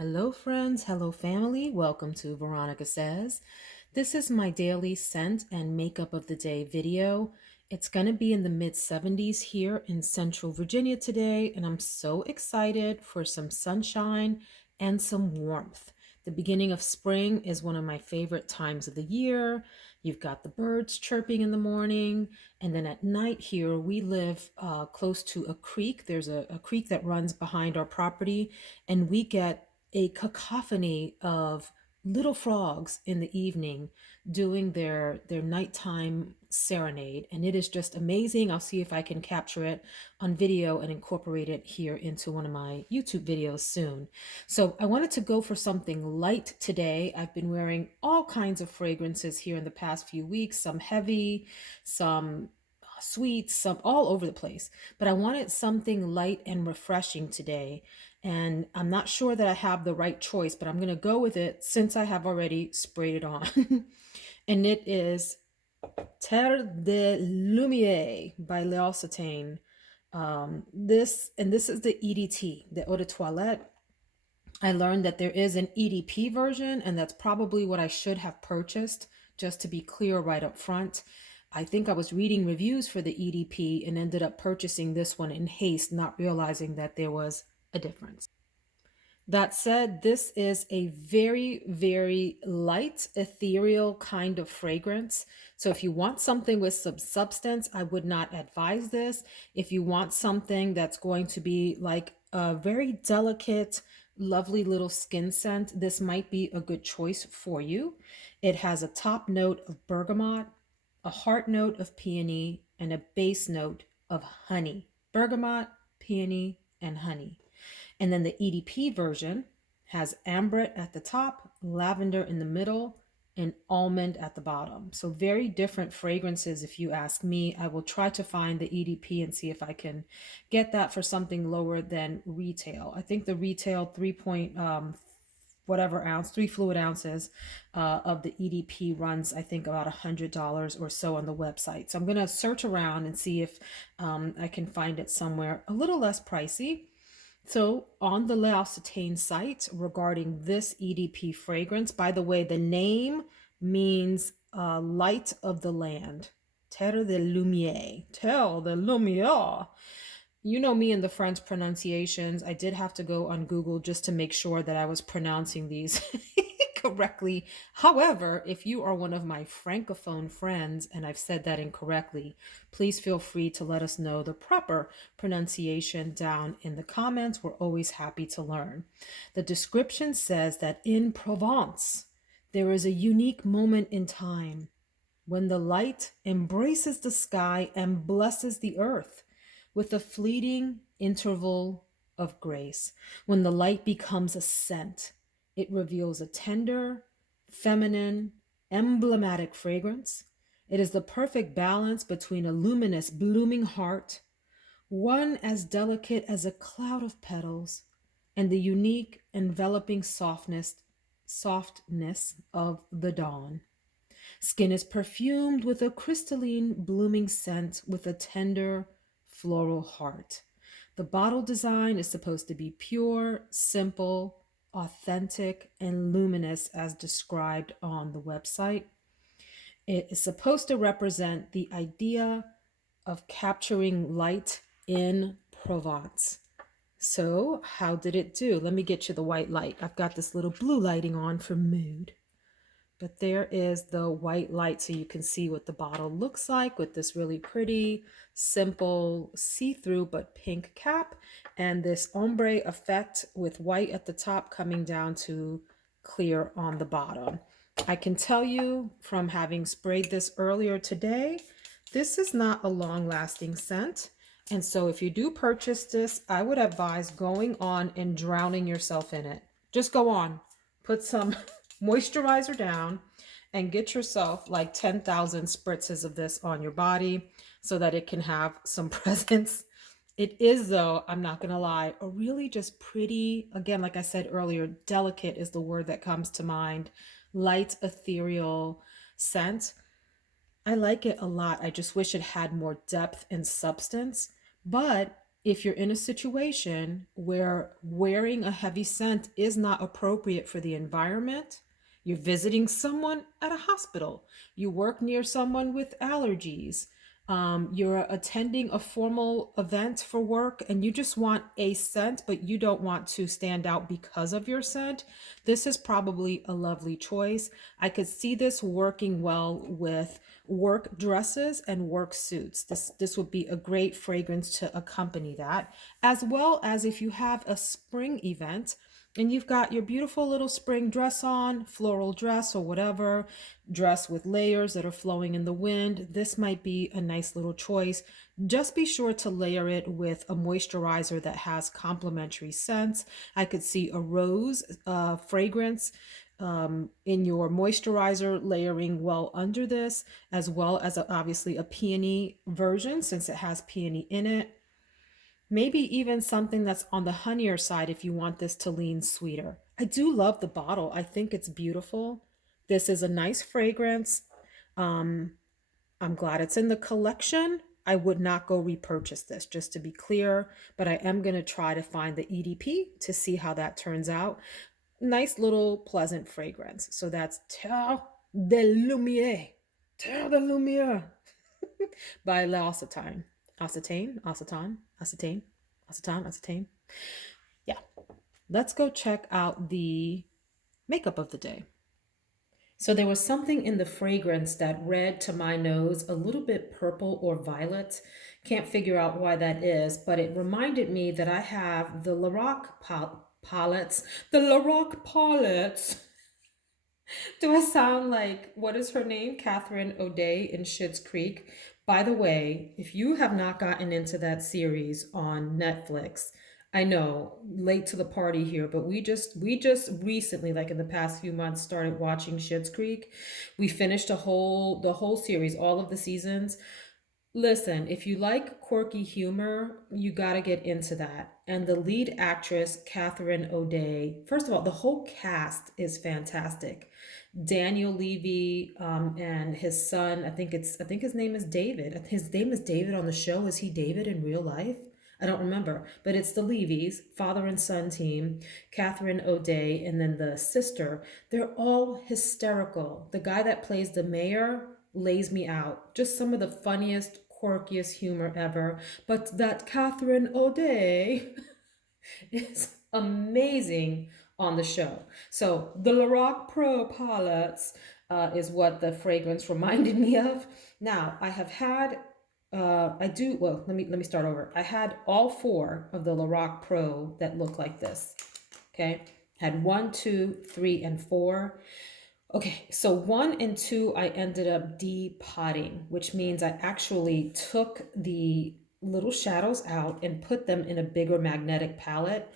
Hello, friends. Hello, family. Welcome to Veronica Says. This is my daily scent and makeup of the day video. It's going to be in the mid 70s here in Central Virginia today, and I'm so excited for some sunshine and some warmth. The beginning of spring is one of my favorite times of the year. You've got the birds chirping in the morning, and then at night here, we live close to a creek. There's a creek that runs behind our property, and we get a cacophony of little frogs in the evening doing their nighttime serenade, and it is just amazing. I'll see if I can capture it on video and incorporate it here into one of my YouTube videos soon. So I wanted to go for something light today. I've been wearing all kinds of fragrances here in the past few weeks, some heavy, some sweets, some all over the place, but I wanted something light and refreshing today. And I'm not sure that I have the right choice, but I'm going to go with it since I have already sprayed it on. And it is Terre de Lumiere by L'Occitane. This is the EDT, the Eau de Toilette. I learned that there is an EDP version, and that's probably what I should have purchased, just to be clear right up front. I think I was reading reviews for the EDP and ended up purchasing this one in haste, not realizing that there was a difference. That said, this is a very, very light, ethereal kind of fragrance. So if you want something with some substance, I would not advise this. If you want something that's going to be like a very delicate, lovely little skin scent, this might be a good choice for you. It has a top note of bergamot, a heart note of peony, and a base note of honey. Bergamot, peony, and honey. And then the EDP version has amber at the top, lavender in the middle, and almond at the bottom. So very different fragrances if you ask me. I will try to find the EDP and see if I can get that for something lower than retail. I think the retail 3 fluid ounces of the EDP runs, I think, about $100 or so on the website. So I'm going to search around and see if I can find it somewhere a little less pricey. So on the L'Occitane site regarding this EDP fragrance, by the way, the name means light of the land. Terre de Lumiere. Terre de Lumiere. You know me and the French pronunciations. I did have to go on Google just to make sure that I was pronouncing these correctly. However, if you are one of my Francophone friends and I've said that incorrectly, please feel free to let us know the proper pronunciation down in the comments. We're always happy to learn. The description says that in Provence, there is a unique moment in time when the light embraces the sky and blesses the earth with a fleeting interval of grace. When the light becomes a scent, it reveals a tender, feminine, emblematic fragrance. It is the perfect balance between a luminous, blooming heart, one as delicate as a cloud of petals, and the unique, enveloping softness of the dawn. Skin is perfumed with a crystalline, blooming scent with a tender, floral heart. The bottle design is supposed to be pure, simple, authentic, and luminous as described on the website. It is supposed to represent the idea of capturing light in Provence. So how did it do? Let me get you the white light. I've got this little blue lighting on for mood. But there is the white light so you can see what the bottle looks like with this really pretty, simple, see-through but pink cap, and this ombre effect with white at the top coming down to clear on the bottom. I can tell you from having sprayed this earlier today, this is not a long-lasting scent. And so if you do purchase this, I would advise going on and drowning yourself in it. Just go on, put some moisturizer down and get yourself like 10,000 spritzes of this on your body so that it can have some presence. It is, though, I'm not going to lie, a really just pretty, again, like I said earlier, delicate is the word that comes to mind, light, ethereal scent. I like it a lot. I just wish it had more depth and substance, but if you're in a situation where wearing a heavy scent is not appropriate for the environment, you're visiting someone at a hospital, you work near someone with allergies, you're attending a formal event for work and you just want a scent, but you don't want to stand out because of your scent, this is probably a lovely choice. I could see this working well with work dresses and work suits. This would be a great fragrance to accompany that, as well as if you have a spring event and you've got your beautiful little spring dress on, floral dress or whatever, dress with layers that are flowing in the wind. This might be a nice little choice. Just be sure to layer it with a moisturizer that has complementary scents. I could see a rose fragrance in your moisturizer layering well under this, as well as obviously a peony version since it has peony in it. Maybe even something that's on the honeyer side if you want this to lean sweeter. I do love the bottle. I think it's beautiful. This is a nice fragrance. Um, I'm glad it's in the collection. I would not go repurchase this, just to be clear, but I am going to try to find the EDP to see how that turns out. Nice little pleasant fragrance. So that's Terre de Lumiere. Terre de Lumiere by L'Occitane. Acetane. Yeah. Let's go check out the makeup of the day. So there was something in the fragrance that read to my nose a little bit purple or violet. Can't figure out why that is, but it reminded me that I have the Lorac palettes. The Lorac palettes. Do I sound like, what is her name? Catherine O'Day in Schitt's Creek. By the way, if you have not gotten into that series on Netflix, I know, late to the party here, but we just recently, like in the past few months, started watching Schitt's Creek. We finished the whole series, all of the seasons. Listen, if you like quirky humor, you got to get into that. And the lead actress, Catherine O'Day, first of all, the whole cast is fantastic. Daniel Levy, and his son, I think his name is David. His name is David on the show. Is he David in real life? I don't remember, but it's the Levys, father and son team, Catherine O'Day, and then the sister. They're all hysterical. The guy that plays the mayor lays me out. Just some of the funniest, quirkiest humor ever. But that Catherine O'Day is amazing on the show. So the Lorac Pro palettes is what the fragrance reminded me of. Now I have had let me start over. I had all four of the Lorac Pro that look like this. Okay. Had 1, 2, 3, and 4. Okay, so 1 and 2 I ended up depotting, which means I actually took the little shadows out and put them in a bigger magnetic palette.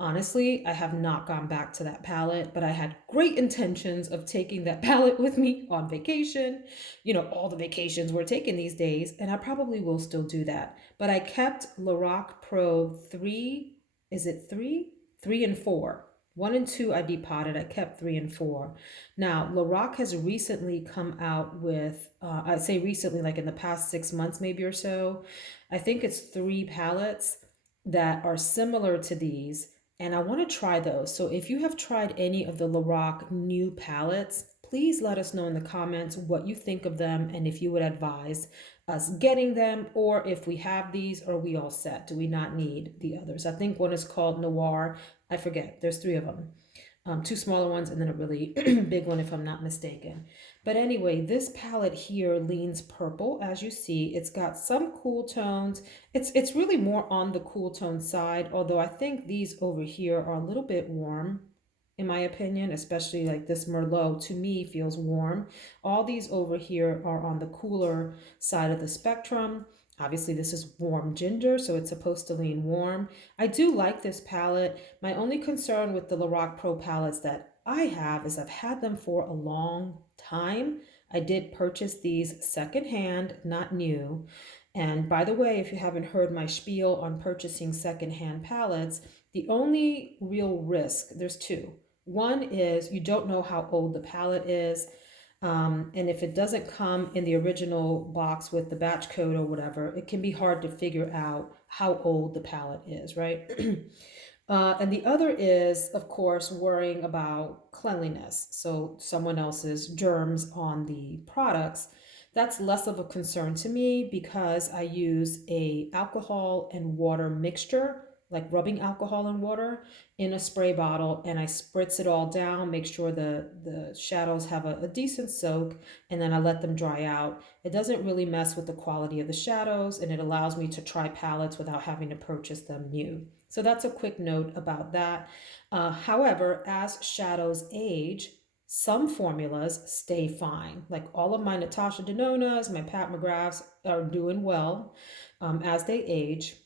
Honestly, I have not gone back to that palette, but I had great intentions of taking that palette with me on vacation. You know, all the vacations we're taking these days, and I probably will still do that. But I kept Lorac Pro 3, is it 3? 3 and 4. 1 and 2 I depotted. I kept 3 and 4. Now, Lorac has recently come out with, I'd say recently, like in the past 6 months maybe or so, I think it's 3 palettes that are similar to these. And I want to try those. So if you have tried any of the Lorac new palettes, please let us know in the comments what you think of them and if you would advise us getting them, or if we have these, are we all set? Do we not need the others? I think one is called Noir. I forget. There's 3 of them. 2 smaller ones and then a really big one if I'm not mistaken. But anyway, this palette here leans purple. As you see, it's got some cool tones. It's really more on the cool tone side, although I think these over here are a little bit warm, in my opinion, especially like this Merlot to me feels warm. All these over here are on the cooler side of the spectrum. Obviously, this is warm ginger, so it's supposed to lean warm. I do like this palette. My only concern with the Lorac Pro palettes that I have is I've had them for a long time. I did purchase these secondhand, not new. And by the way, if you haven't heard my spiel on purchasing secondhand palettes, the only real risk, there's 2. One is you don't know how old the palette is. And if it doesn't come in the original box with the batch code or whatever, it can be hard to figure out how old the palette is, right? And the other is, of course, worrying about cleanliness. So someone else's germs on the products. That's less of a concern to me because I use a alcohol and water mixture, like rubbing alcohol and water in a spray bottle, and I spritz it all down, make sure the shadows have a decent soak, and then I let them dry out. It doesn't really mess with the quality of the shadows, and it allows me to try palettes without having to purchase them new. So that's a quick note about that. However, as shadows age, some formulas stay fine. Like all of my Natasha Denonas, my Pat McGraths are doing well as they age.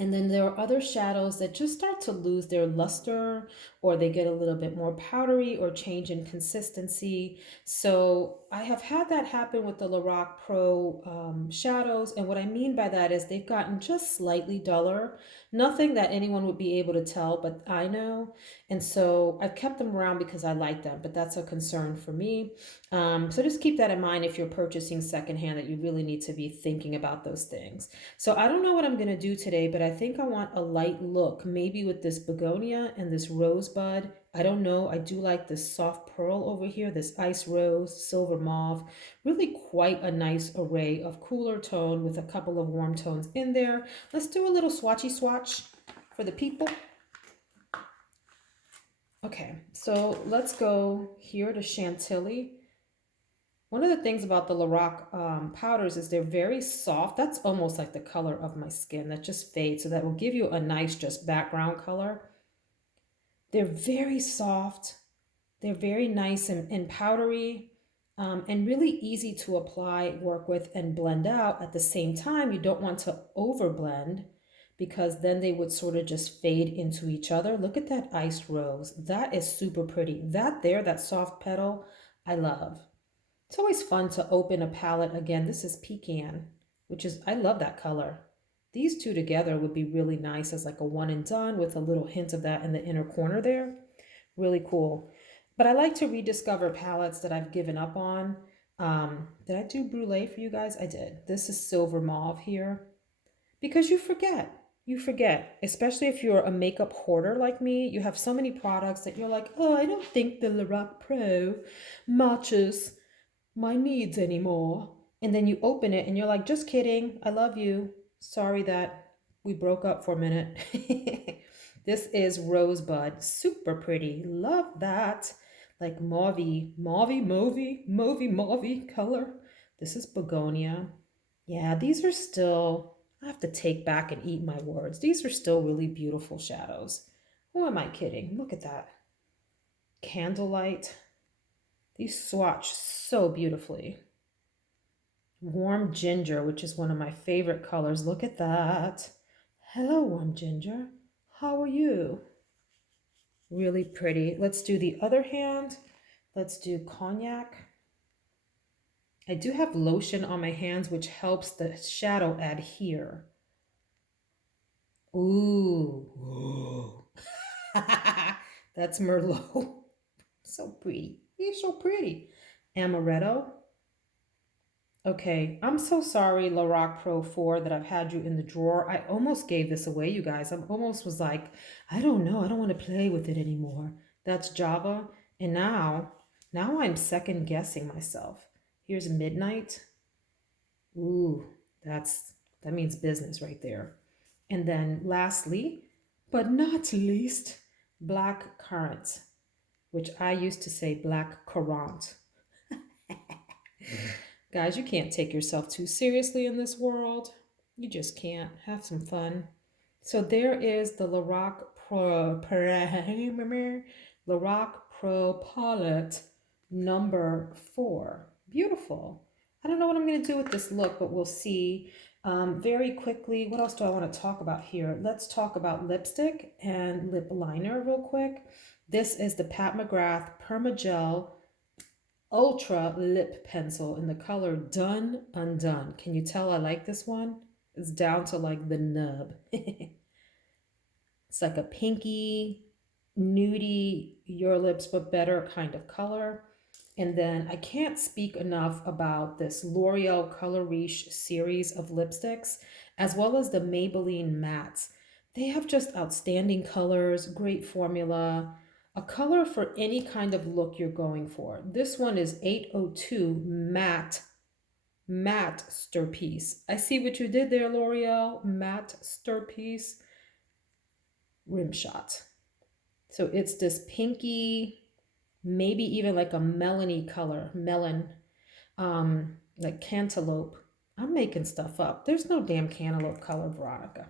And then there are other shadows that just start to lose their luster, or they get a little bit more powdery or change in consistency. So I have had that happen with the Lorac Pro shadows. And what I mean by that is they've gotten just slightly duller. Nothing that anyone would be able to tell, but I know. And so I've kept them around because I like them, but that's a concern for me. So just keep that in mind if you're purchasing secondhand, that you really need to be thinking about those things. So I don't know what I'm going to do today, but I think I want a light look, maybe with this Begonia and this Rosebud. I don't know. I do like this soft pearl over here, this ice rose, silver mauve. Really quite a nice array of cooler tone with a couple of warm tones in there. Let's do a little swatchy swatch for the people. Okay, so let's go here to Chantilly. One of the things about the Lorac powders is they're very soft. That's almost like the color of my skin. That just fades. So that will give you a nice just background color. They're very soft. They're very nice and powdery and really easy to apply, work with, and blend out. At the same time, you don't want to overblend because then they would sort of just fade into each other. Look at that iced rose. That is super pretty. That soft petal, I love. It's always fun to open a palette. Again, this is Pecan, which is, I love that color. These two together would be really nice as like a one and done with a little hint of that in the inner corner there. Really cool. But I like to rediscover palettes that I've given up on. Did I do Brulee for you guys? I did. This is Silver Mauve here. Because you forget. You forget, especially if you're a makeup hoarder like me. You have so many products that you're like, oh, I don't think the Lorac Pro matches my needs anymore. And then you open it and you're like, just kidding. I love you. Sorry that we broke up for a minute. This is Rosebud. Super pretty. Love that. Like mauve color. This is Begonia. Yeah, these are still, I have to take back and eat my words. These are still really beautiful shadows. Who am I kidding? Look at that. Candlelight. These swatch so beautifully. Warm Ginger, which is one of my favorite colors. Look at that. Hello, Warm Ginger. How are you? Really pretty. Let's do the other hand. Let's do Cognac. I do have lotion on my hands, which helps the shadow adhere. Ooh. That's Merlot. So pretty. He's so pretty. Amaretto. Okay, I'm so sorry, Lorac Pro 4, that I've had you in the drawer. I almost gave this away, you guys. I almost was like, I don't know. I don't want to play with it anymore. That's Java. And now I'm second guessing myself. Here's Midnight. Ooh, that means business right there. And then lastly, but not least, Black Currant, which I used to say Black Currant. Guys, you can't take yourself too seriously in this world. You just can't. Have some fun. So there is the Lorac Pro palette number 4. Beautiful. I don't know what I'm going to do with this look, but we'll see. Very quickly, what else do I want to talk about here? Let's talk about lipstick and lip liner real quick. This is the Pat McGrath Perma Gel Ultra Lip Pencil in the color Done Undone. Can you tell I like this one? It's down to like the nub. It's like a pinky, nudie, your lips but better kind of color. And then I can't speak enough about this L'Oreal Color Riche series of lipsticks, as well as the Maybelline mattes. They have just outstanding colors, great formula, a color for any kind of look you're going for. This one is 802 matte stirpiece. I see what you did there, L'Oreal. Matte stirpiece rim shot. So it's this pinky, maybe even like a melony color, like cantaloupe. I'm making stuff up. There's no damn cantaloupe color, Veronica.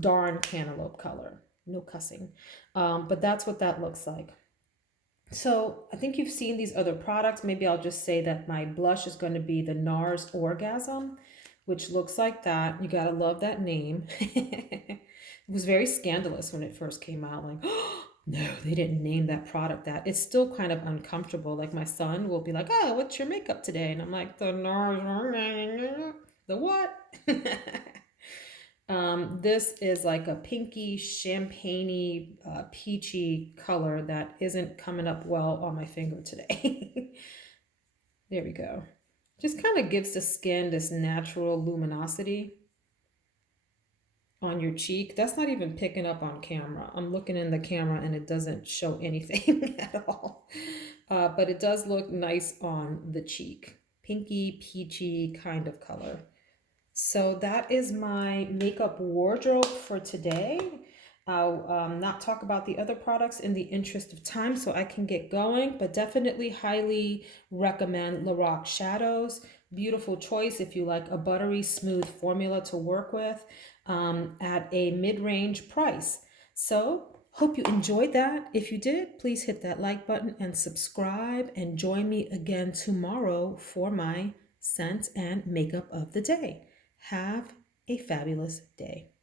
Darn cantaloupe color. No cussing. But that's what that looks like. So I think you've seen these other products. Maybe I'll just say that my blush is going to be the Nars Orgasm, which looks like that. You got to love that name. It was very scandalous when it first came out. Like, oh, no, they didn't name that product that. It's still kind of uncomfortable. Like my son will be like, oh, what's your makeup today? And I'm like, the Nars, the what? This is like a pinky, champagne-y, peachy color that isn't coming up well on my finger today. There we go. Just kind of gives the skin this natural luminosity on your cheek. That's not even picking up on camera. I'm looking in the camera and it doesn't show anything at all. But it does look nice on the cheek. Pinky, peachy kind of color. So that is my makeup wardrobe for today. I'll not talk about the other products in the interest of time so I can get going, but definitely highly recommend Lorac Shadows. Beautiful choice if you like a buttery smooth formula to work with at a mid-range price. So hope you enjoyed that. If you did, please hit that like button and subscribe and join me again tomorrow for my scent and makeup of the day. Have a fabulous day.